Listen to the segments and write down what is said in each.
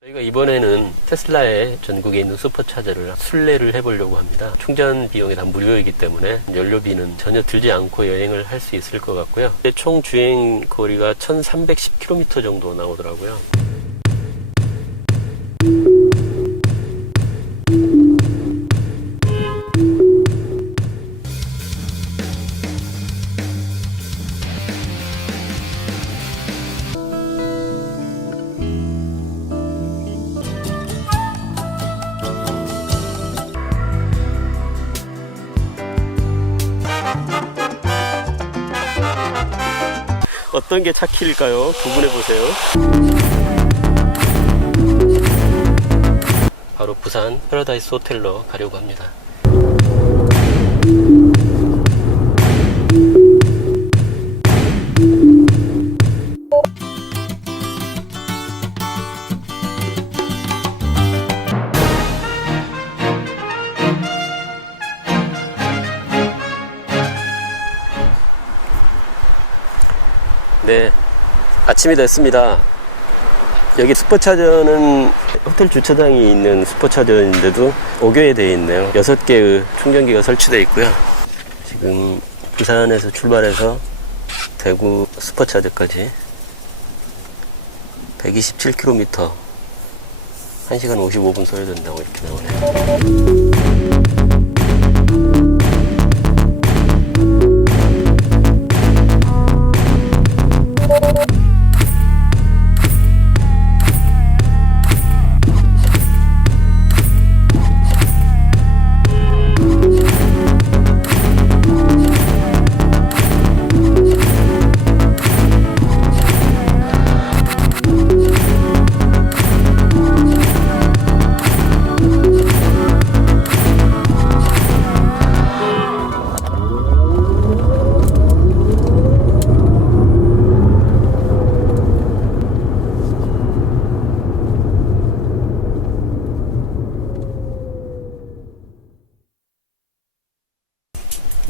저희가 이번에는 테슬라의 전국에 있는 슈퍼차저를 순례를 해보려고 합니다. 충전 비용이 다 무료이기 때문에 연료비는 전혀 들지 않고 여행을 할 수 있을 것 같고요. 총 주행 거리가 1310km 정도 나오더라고요. 어떤 게 차킬까요? 구분해 보세요. 바로 부산 패러다이스 호텔로 가려고 합니다. 네, 아침이 됐습니다. 여기 슈퍼차저는 호텔 주차장이 있는 슈퍼차저인데도 5교에 되어 있네요. 6개의 충전기가 설치되어 있고요. 지금 부산에서 출발해서 대구 슈퍼차저까지 127km 1시간 55분 소요된다고 이렇게 나오네요.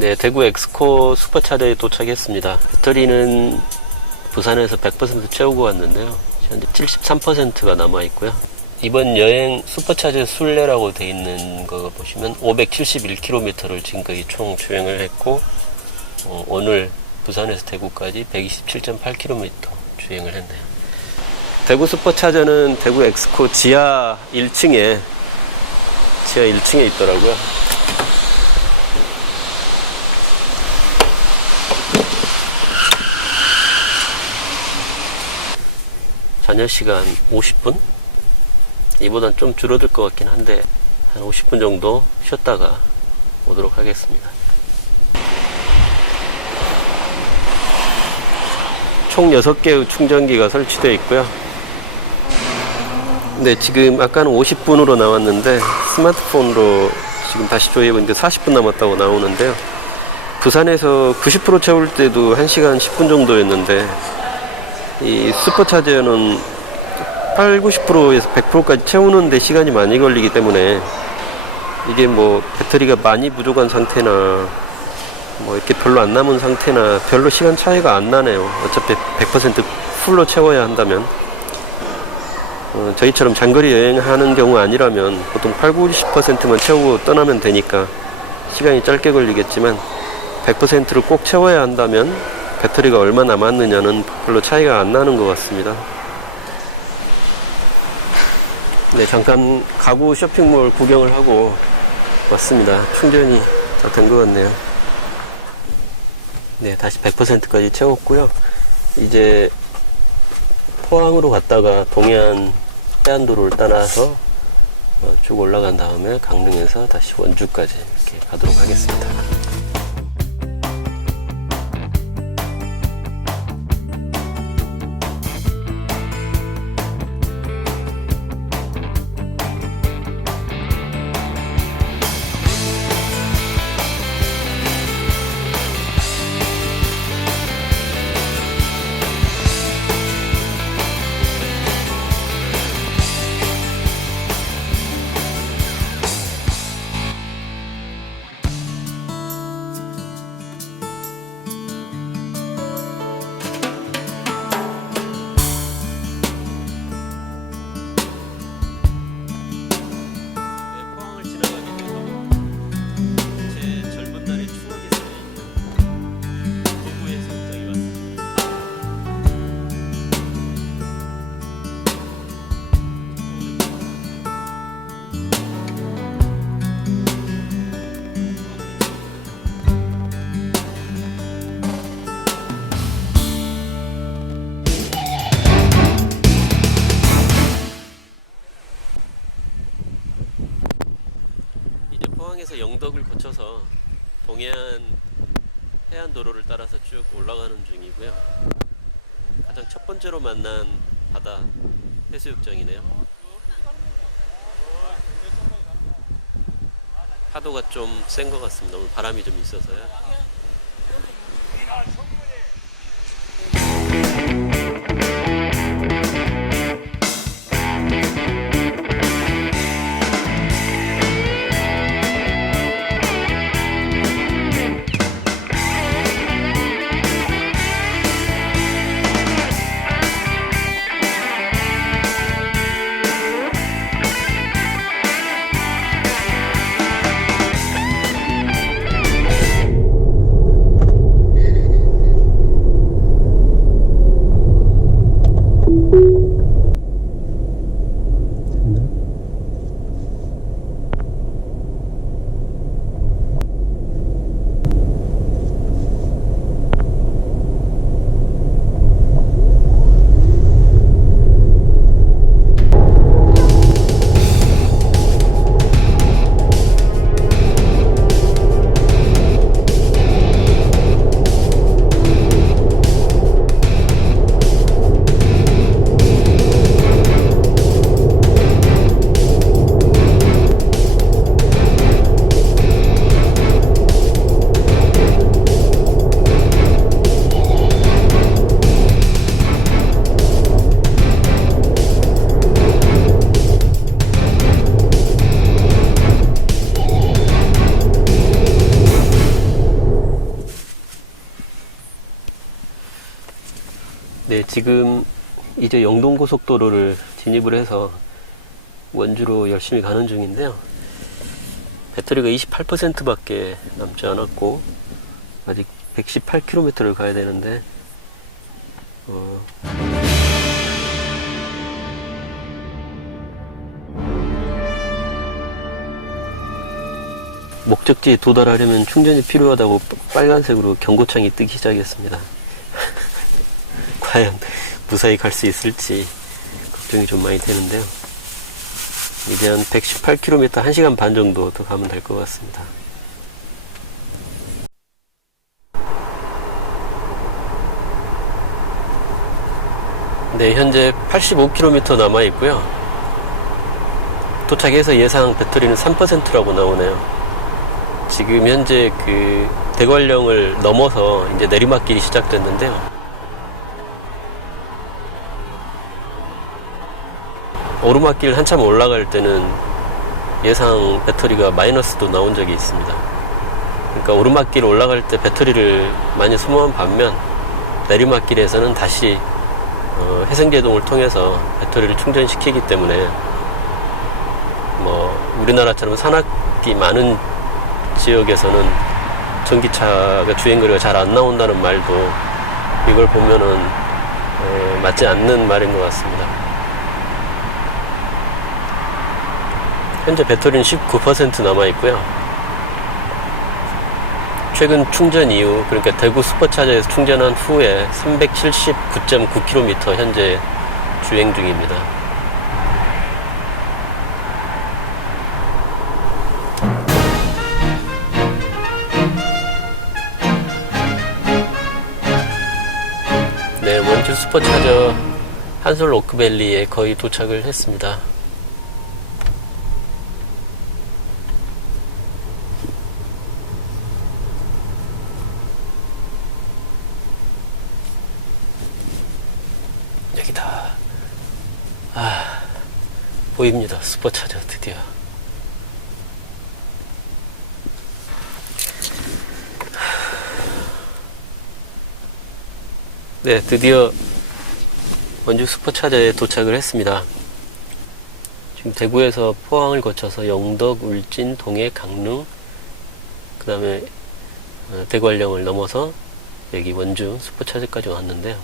네, 대구 엑스코 슈퍼차저에 도착했습니다. 배터리는 부산에서 100% 채우고 왔는데요. 현재 73%가 남아있고요. 이번 여행 슈퍼차저 순례라고 되어 있는 거 보시면 571km를 지금까지 총 주행을 했고, 오늘 부산에서 대구까지 127.8km 주행을 했네요. 대구 슈퍼차저는 대구 엑스코 지하 1층에 있더라고요. 잔여시간 50분? 이보단 좀 줄어들 것 같긴 한데 한 50분 정도 쉬었다가 오도록 하겠습니다. 총 6개의 충전기가 설치되어 있고요. 네, 지금 아까는 50분으로 나왔는데 스마트폰으로 지금 다시 조회해보니까 40분 남았다고 나오는데요. 부산에서 90% 채울 때도 1시간 10분 정도였는데 이 슈퍼차저는 80-90%에서 100%까지 채우는데 시간이 많이 걸리기 때문에 이게 뭐 배터리가 많이 부족한 상태나 뭐 이렇게 별로 안 남은 상태나 별로 시간 차이가 안 나네요. 어차피 100% 풀로 채워야 한다면 저희처럼 장거리 여행하는 경우 아니라면 보통 80-90%만 채우고 떠나면 되니까 시간이 짧게 걸리겠지만 100%를 꼭 채워야 한다면 배터리가 얼마 남았느냐는 별로 차이가 안 나는 것 같습니다. 네, 잠깐 가구 쇼핑몰 구경을 하고 왔습니다. 충전이 다 된 것 같네요. 네, 다시 100%까지 채웠고요. 이제 포항으로 갔다가 동해안 해안도로를 따라서 쭉 올라간 다음에 강릉에서 다시 원주까지 이렇게 가도록 하겠습니다. 포항에서 영덕을 거쳐서 동해안 해안도로를 따라서 쭉 올라가는 중이고요. 가장 첫 번째로 만난 바다 해수욕장이네요. 파도가 좀 센 것 같습니다. 오늘 바람이 좀 있어서요. 네, 지금 이제 영동고속도로를 진입을 해서 원주로 열심히 가는 중인데요. 배터리가 28% 밖에 남지 않았고 아직 118km를 가야 되는데 목적지에 도달하려면 충전이 필요하다고 빨간색으로 경고창이 뜨기 시작했습니다. 과연 무사히 갈 수 있을지 걱정이 좀 많이 되는데요. 이제 한 118km 1시간 반 정도 더 가면 될 것 같습니다. 네, 현재 85km 남아 있고요. 도착해서 예상 배터리는 3%라고 나오네요. 지금 현재 그 대관령을 넘어서 이제 내리막길이 시작됐는데요. 오르막길 한참 올라갈 때는 예상 배터리가 마이너스도 나온 적이 있습니다. 그러니까 오르막길 올라갈 때 배터리를 많이 소모한 반면 내리막길에서는 다시 회생제동을 통해서 배터리를 충전시키기 때문에 우리나라처럼 산악이 많은 지역에서는 전기차가 주행거리가 잘 안 나온다는 말도 이걸 보면은 맞지 않는 말인 것 같습니다. 현재 배터리는 19% 남아있고요. 최근 충전 이후, 그러니까 대구 슈퍼차저에서 충전한 후에 379.9km 현재 주행 중입니다. 네, 원주 슈퍼차저 한솔 오크밸리에 거의 도착을 했습니다. 여기다. 보입니다. 슈퍼차저 드디어. 네, 드디어 원주 슈퍼차저에 도착을 했습니다. 지금 대구에서 포항을 거쳐서 영덕, 울진, 동해, 강릉, 그 다음에 대관령을 넘어서 여기 원주 슈퍼차저까지 왔는데요.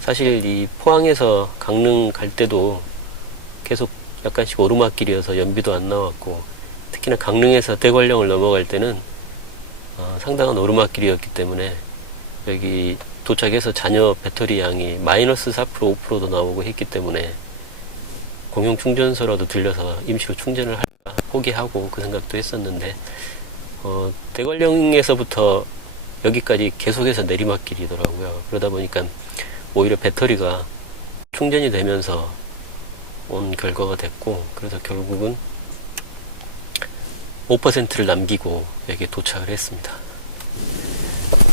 사실 이 포항에서 강릉 갈 때도 계속 약간씩 오르막길이어서 연비도 안 나왔고, 특히나 강릉에서 대관령을 넘어갈 때는 상당한 오르막길이었기 때문에 여기 도착해서 잔여 배터리 양이 마이너스 4%, 5%도 나오고 했기 때문에 공용 충전소라도 들려서 임시로 충전을 할까 포기하고 그 생각도 했었는데 대관령에서부터 여기까지 계속해서 내리막길이더라고요. 그러다 보니까 오히려 배터리가 충전이 되면서 온 결과가 됐고, 그래서 결국은 5%를 남기고 여기에 도착을 했습니다.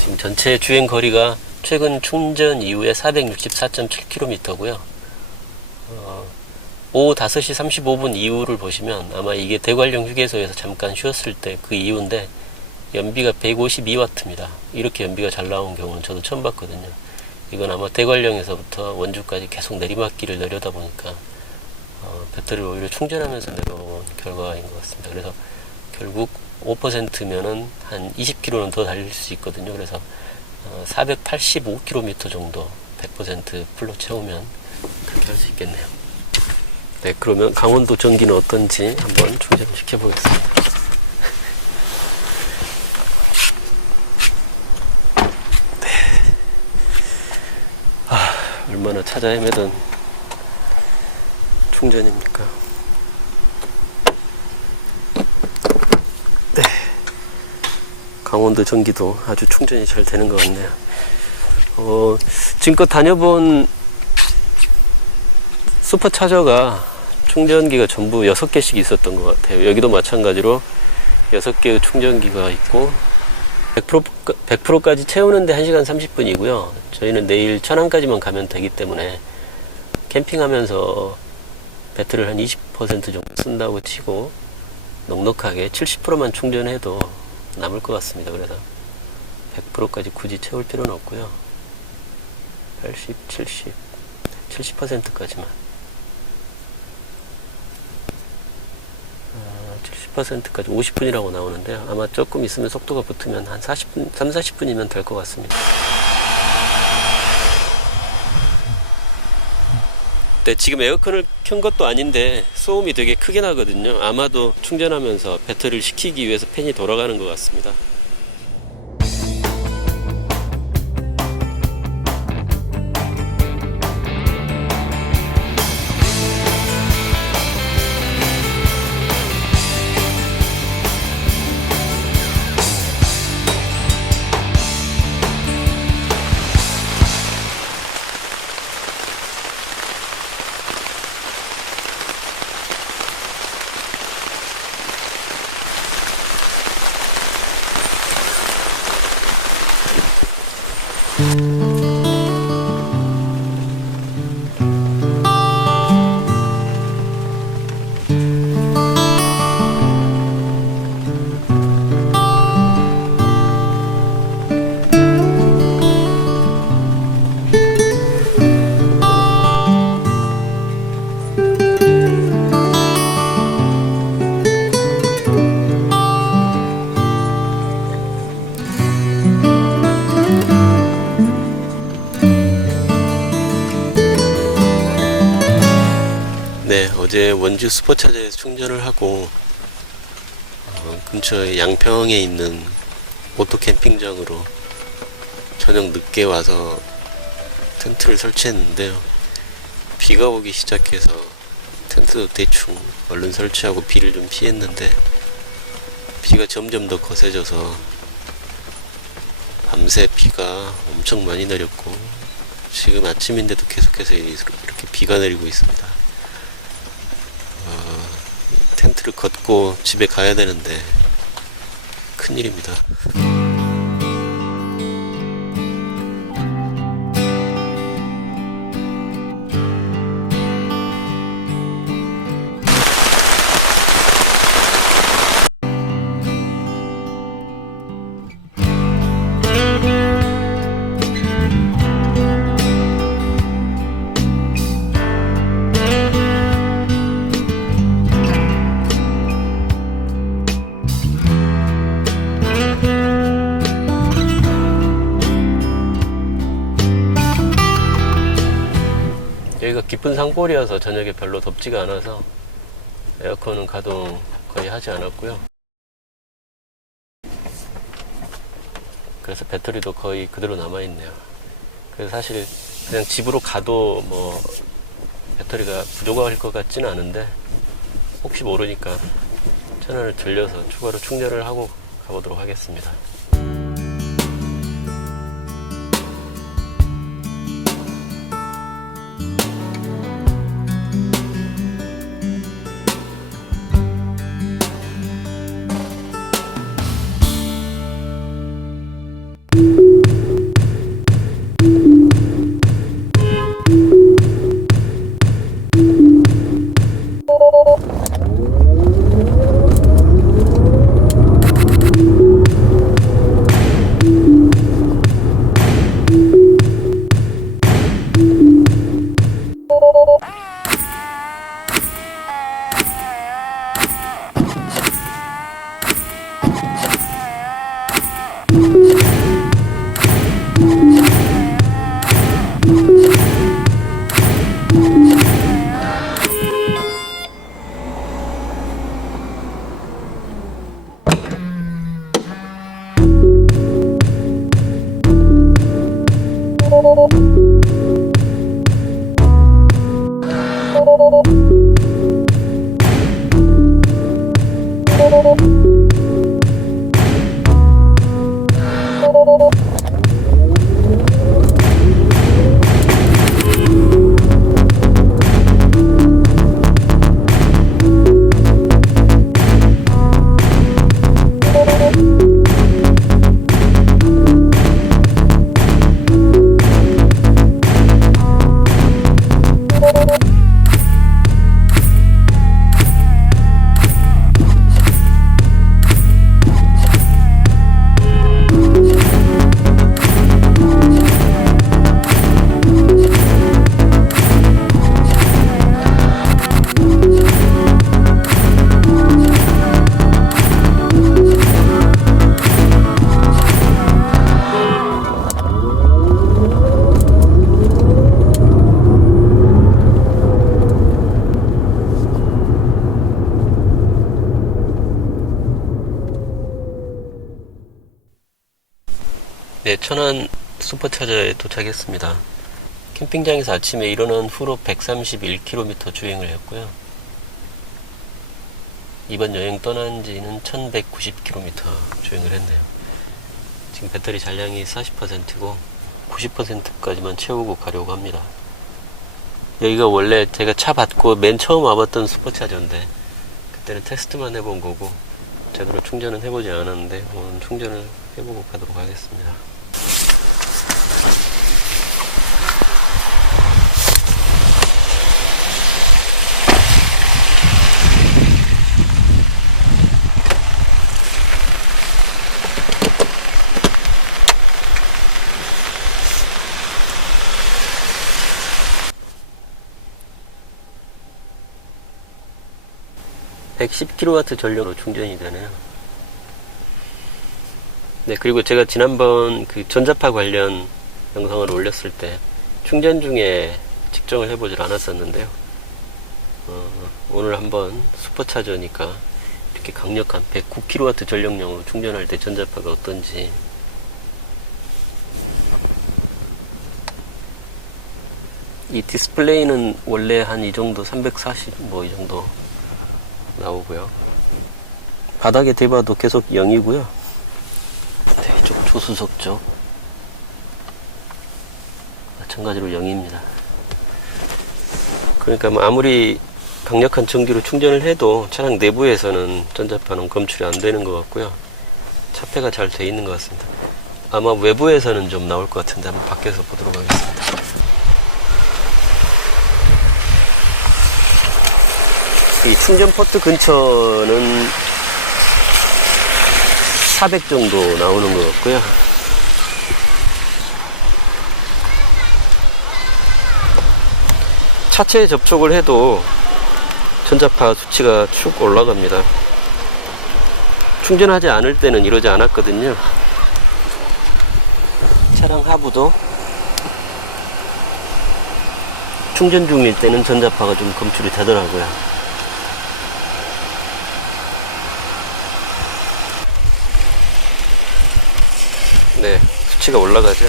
지금 전체 주행 거리가 최근 충전 이후에 464.7km고요. 오후 5시 35분 이후를 보시면 아마 이게 대관령 휴게소에서 잠깐 쉬었을 때 그 이후인데, 연비가 152W입니다. 이렇게 연비가 잘 나온 경우는 저도 처음 봤거든요. 이건 아마 대관령에서부터 원주까지 계속 내리막길을 내려다 보니까 배터리를 오히려 충전하면서 내려온 결과인 것 같습니다. 그래서 결국 5%면은 한 20km는 더 달릴 수 있거든요. 그래서 485km 정도 100% 풀로 채우면 그렇게 할 수 있겠네요. 네, 그러면 강원도 전기는 어떤지 한번 충전을 시켜보겠습니다. 네. 얼마나 찾아 헤매던 충전입니까? 네. 강원도 전기도 아주 충전이 잘 되는 것 같네요. 지금껏 다녀본 슈퍼차저가 충전기가 전부 6개씩 있었던 것 같아요. 여기도 마찬가지로 6개의 충전기가 있고 100%까지 채우는데 1시간 30분이고요. 저희는 내일 천안까지만 가면 되기 때문에 캠핑하면서 배터리를 한 20% 정도 쓴다고 치고 넉넉하게 70%만 충전해도 남을 것 같습니다. 그래서 100%까지 굳이 채울 필요는 없고요. 80, 70, 70%까지만 70%까지 50분이라고 나오는데요. 아마 조금 있으면 속도가 붙으면 한 40분, 3, 40분이면 될 것 같습니다. 네, 지금 에어컨을 켠 것도 아닌데 소음이 되게 크게 나거든요. 아마도 충전하면서 배터리를 식히기 위해서 팬이 돌아가는 것 같습니다. 네, 어제 원주 슈퍼차저에서 충전을 하고 근처에 양평에 있는 오토 캠핑장으로 저녁 늦게 와서 텐트를 설치했는데요. 비가 오기 시작해서 텐트도 대충 얼른 설치하고 비를 좀 피했는데, 비가 점점 더 거세져서 밤새 비가 엄청 많이 내렸고, 지금 아침인데도 계속해서 이렇게 비가 내리고 있습니다. 텐트를 걷고 집에 가야 되는데 큰일입니다. 여기가 깊은 산골이어서 저녁에 별로 덥지가 않아서 에어컨은 가동 거의 하지 않았고요. 그래서 배터리도 거의 그대로 남아있네요. 그래서 사실 그냥 집으로 가도 뭐 배터리가 부족할 것 같지는 않은데, 혹시 모르니까 채널을 들려서 추가로 충전을 하고 가보도록 하겠습니다. 네, 천안 슈퍼차저에 도착했습니다. 캠핑장에서 아침에 일어난 후로 131km 주행을 했고요. 이번 여행 떠난 지는 1190km 주행을 했네요. 지금 배터리 잔량이 40%고 90%까지만 채우고 가려고 합니다. 여기가 원래 제가 차 받고 맨 처음 와봤던 슈퍼차저인데 그때는 테스트만 해본 거고 제대로 충전은 해보지 않았는데 오늘 충전을 해보고 가도록 하겠습니다. (110kW) 전력으로 충전이 되네요. 네, 그리고 제가 지난번 그 전자파 관련 영상을 올렸을 때 충전 중에 측정을 해보질 않았었는데요. 오늘 한번 슈퍼차저니까 이렇게 강력한 109kW 전력량으로 충전할 때 전자파가 어떤지. 이 디스플레이는 원래 한 이 정도 340 뭐 이 정도 나오고요. 바닥에 대봐도 계속 0이고요. 네, 이쪽 조수석 쪽 마찬가지로 0입니다. 그러니까 뭐 아무리 강력한 전기로 충전을 해도 차량 내부에서는 전자파는 검출이 안 되는 것 같고요. 차폐가 잘 돼 있는 것 같습니다. 아마 외부에서는 좀 나올 것 같은데 한번 밖에서 보도록 하겠습니다. 이 충전 포트 근처는 400 정도 나오는 것 같고요. 차체에 접촉을 해도 전자파 수치가 쭉 올라갑니다. 충전하지 않을 때는 이러지 않았거든요. 차량 하부도 충전 중일 때는 전자파가 좀 검출이 되더라고요. 네, 수치가 올라가죠.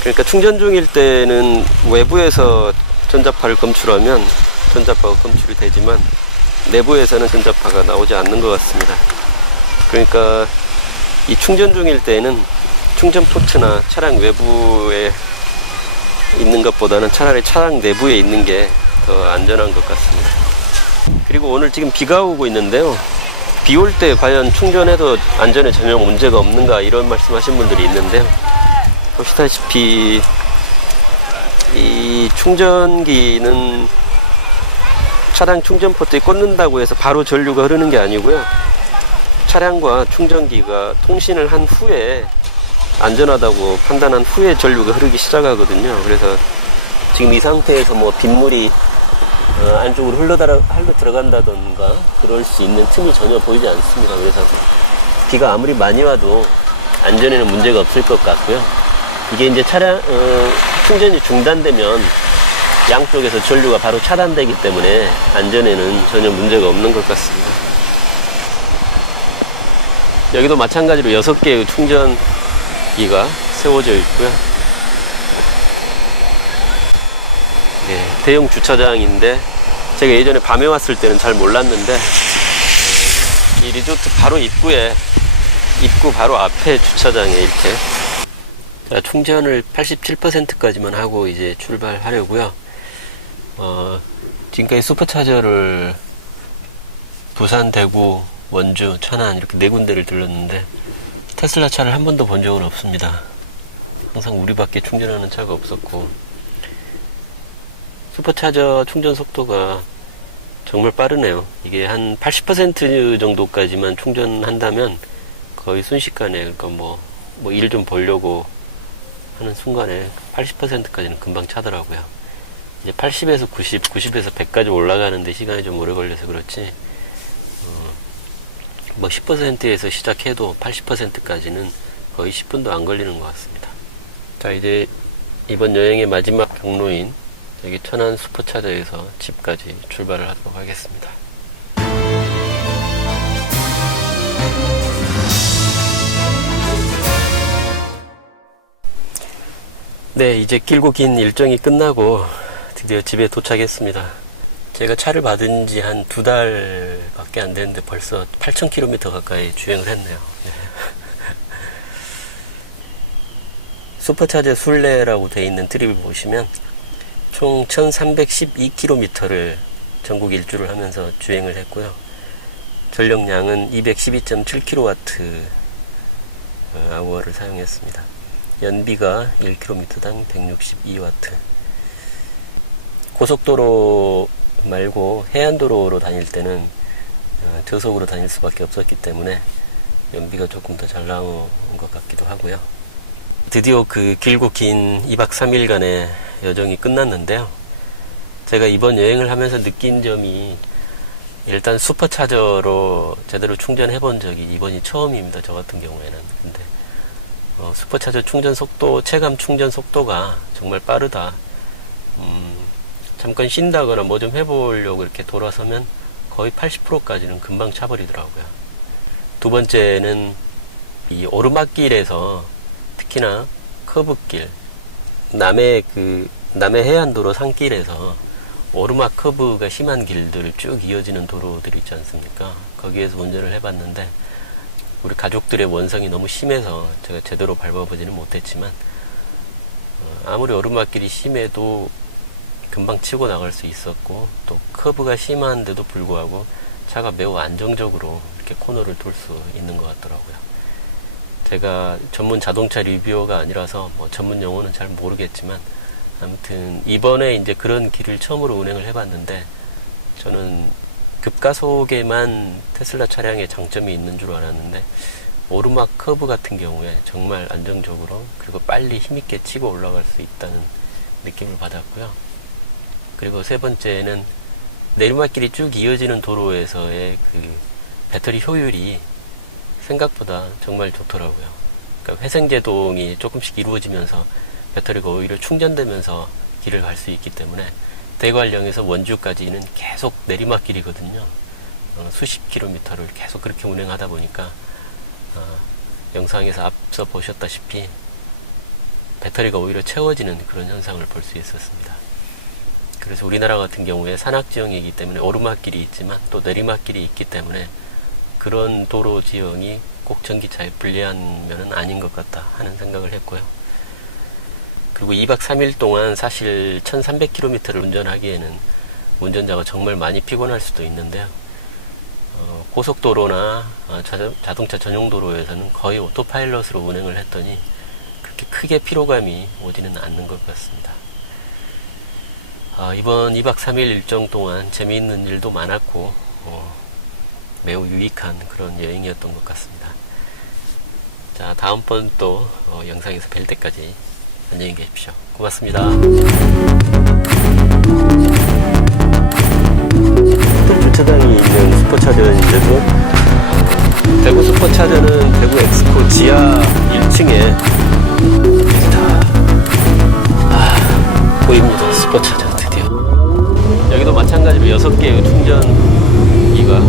그러니까 충전 중일 때는 외부에서 전자파를 검출하면 전자파가 검출이 되지만 내부에서는 전자파가 나오지 않는 것 같습니다. 그러니까 이 충전 중일 때는 충전 포트나 차량 외부에 있는 것보다는 차라리 차량 내부에 있는 게 더 안전한 것 같습니다. 그리고 오늘 지금 비가 오고 있는데요, 비 올 때 과연 충전해도 안전에 전혀 문제가 없는가 이런 말씀하신 분들이 있는데요, 보시다시피 이 충전기는 차량 충전 포트에 꽂는다고 해서 바로 전류가 흐르는 게 아니고요, 차량과 충전기가 통신을 한 후에 안전하다고 판단한 후에 전류가 흐르기 시작하거든요. 그래서 지금 이 상태에서 뭐 빗물이 안쪽으로 흘러 들어간다던가 그럴 수 있는 틈이 전혀 보이지 않습니다. 그래서 비가 아무리 많이 와도 안전에는 문제가 없을 것 같고요. 이게 이제 차량 충전이 중단되면 양쪽에서 전류가 바로 차단되기 때문에 안전에는 전혀 문제가 없는 것 같습니다. 여기도 마찬가지로 6개의 충전기가 세워져 있고요. 네, 대형 주차장인데 제가 예전에 밤에 왔을 때는 잘 몰랐는데 이 리조트 바로 입구 바로 앞에 주차장에 이렇게, 자, 충전을 87%까지만 하고 이제 출발하려고요. 지금까지 슈퍼차저를 부산, 대구, 원주, 천안 이렇게 4군데를 들렀는데 테슬라 차를 한 번도 본 적은 없습니다. 항상 우리밖에 충전하는 차가 없었고, 슈퍼차저 충전 속도가 정말 빠르네요. 이게 한 80% 정도까지만 충전한다면 거의 순식간에, 그러니까 뭐 일 좀 보려고 하는 순간에 80%까지는 금방 차더라고요. 이제 80에서 90, 90에서 100까지 올라가는데 시간이 좀 오래 걸려서 그렇지, 뭐 10%에서 시작해도 80%까지는 거의 10분도 안 걸리는 것 같습니다. 자, 이제 이번 여행의 마지막 경로인 여기 천안 슈퍼차저에서 집까지 출발을 하도록 하겠습니다. 네, 이제 길고 긴 일정이 끝나고 드디어 집에 도착했습니다. 제가 차를 받은 지 한 2달 밖에 안 됐는데 벌써 8,000km 가까이 주행을 했네요. 네. 슈퍼차저 순례라고 되어 있는 트립을 보시면 총 1312km를 전국 일주를 하면서 주행을 했고요. 전력량은 212.7kWh를 사용했습니다. 연비가 1km당 162W. 고속도로 말고 해안도로로 다닐 때는 저속으로 다닐 수밖에 없었기 때문에 연비가 조금 더 잘 나온 것 같기도 하고요. 드디어 그 길고 긴 2박 3일간의 여정이 끝났는데요. 제가 이번 여행을 하면서 느낀 점이, 일단 슈퍼차저로 제대로 충전해 본 적이 이번이 처음입니다. 저 같은 경우에는. 근데 슈퍼차저 충전 속도, 체감 충전 속도가 정말 빠르다. 잠깐 쉰다거나 뭐 좀 해보려고 이렇게 돌아서면 거의 80%까지는 금방 차버리더라고요. 두 번째는 이 오르막길에서, 특히나 커브길, 남해 해안도로 산길에서 오르막 커브가 심한 길들을 쭉 이어지는 도로들 있지 않습니까? 거기에서 운전을 해봤는데 우리 가족들의 원성이 너무 심해서 제가 제대로 밟아보지는 못했지만, 아무리 오르막길이 심해도 금방 치고 나갈 수 있었고, 또 커브가 심한데도 불구하고 차가 매우 안정적으로 이렇게 코너를 돌 수 있는 것 같더라고요. 제가 전문 자동차 리뷰어가 아니라서 뭐 전문 용어는 잘 모르겠지만, 아무튼 이번에 이제 그런 길을 처음으로 운행을 해봤는데, 저는 급가속에만 테슬라 차량의 장점이 있는 줄 알았는데 오르막 커브 같은 경우에 정말 안정적으로, 그리고 빨리 힘있게 치고 올라갈 수 있다는 느낌을 받았고요. 그리고 세 번째는 내리막길이 쭉 이어지는 도로에서의 그 배터리 효율이 생각보다 정말 좋더라고요. 그러니까 회생제동이 조금씩 이루어지면서 배터리가 오히려 충전되면서 길을 갈 수 있기 때문에 대관령에서 원주까지는 계속 내리막길이거든요. 수십 킬로미터를 계속 그렇게 운행하다 보니까 영상에서 앞서 보셨다시피 배터리가 오히려 채워지는 그런 현상을 볼 수 있었습니다. 그래서 우리나라 같은 경우에 산악지형이기 때문에 오르막길이 있지만 또 내리막길이 있기 때문에 그런 도로 지형이 꼭 전기차에 불리한 면은 아닌 것 같다 하는 생각을 했고요. 그리고 2박 3일 동안 사실 1300km를 운전하기에는 운전자가 정말 많이 피곤할 수도 있는데요. 고속도로나 자동차 전용 도로에서는 거의 오토파일럿으로 운행을 했더니 그렇게 크게 피로감이 오지는 않는 것 같습니다. 이번 2박 3일 일정 동안 재미있는 일도 많았고 매우 유익한 그런 여행이었던 것 같습니다. 자, 다음번 또 영상에서 뵐 때까지 안녕히 계십시오. 고맙습니다. 주차장이 있는 슈퍼차저인데도 대구 슈퍼차저는 대구 엑스코 지하 1층에 보입니다. 슈퍼차저 드디어. 여기도 마찬가지로 6개의 충전기가